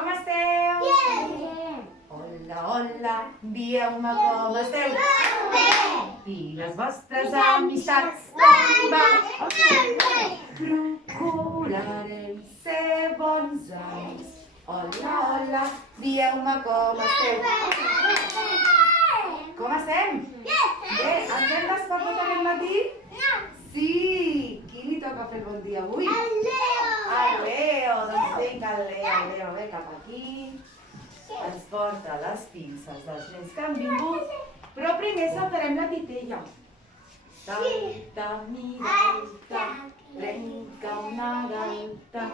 com esteu? Bien. Hola, hola, dieu-me com esteu? Bé. I les vostres amistats? Procurarem ser bons amics. Hola, hola, dieu-me com esteu? Com estem? Bé, ens hem despertat aquest matí? Sí! Qui li toca fer el bon dia avui? El Leo! Doncs vinga, el Leo ve cap aquí. Ens porta les pinces dels nens que han vingut. Però primer saltarem la titella. Salta, mira, galta, trenca una galta.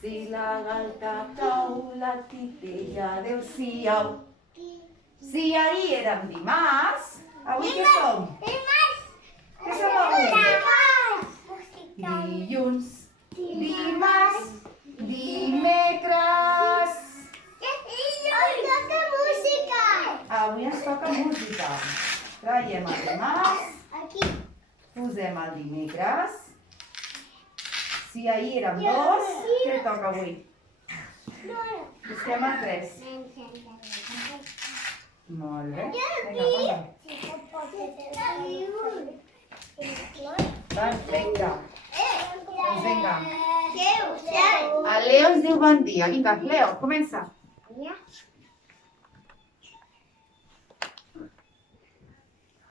Si la galta cau, la titella adeu-siau. Si ahir érem dimarts, avui què som? Què som avui? Dilluns, dimarts, dimecres. Avui ens toca música. Traiem el dimarts, posem el dimecres. Si ahir érem dos, què toca avui? Busquem el 3. Molt bé. Vinga, perfecte. Doncs vinga. El Leo ens diu bon dia. Vinga, Leo, comença.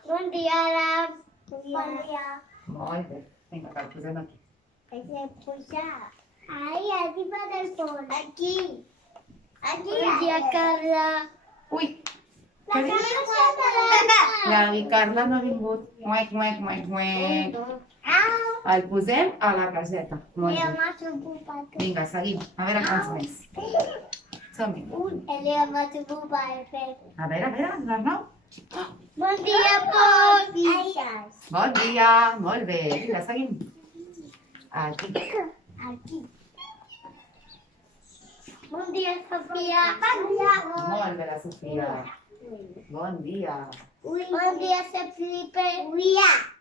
Bon dia, Ara. Bon dia. Molt bé. Vinga, que el posem aquí. Hay que posar ahí arriba del pol. Aquí. Bon dia, Carla. Ui, La Carla la Carla no ha vingut. Muec, muec, muec, muec. El posem a la caseta. Molt bé. Vinga, seguim. A veure quants més. Som-hi. A veure, les 9. Bon dia, Pol. Bon dia, molt bé. Vinga, seguim. Aquí. Aquí. Bon dia, Sofia. Bon dia. Molt bé, la Sofia. Bon dia. Bon dia, Felipe.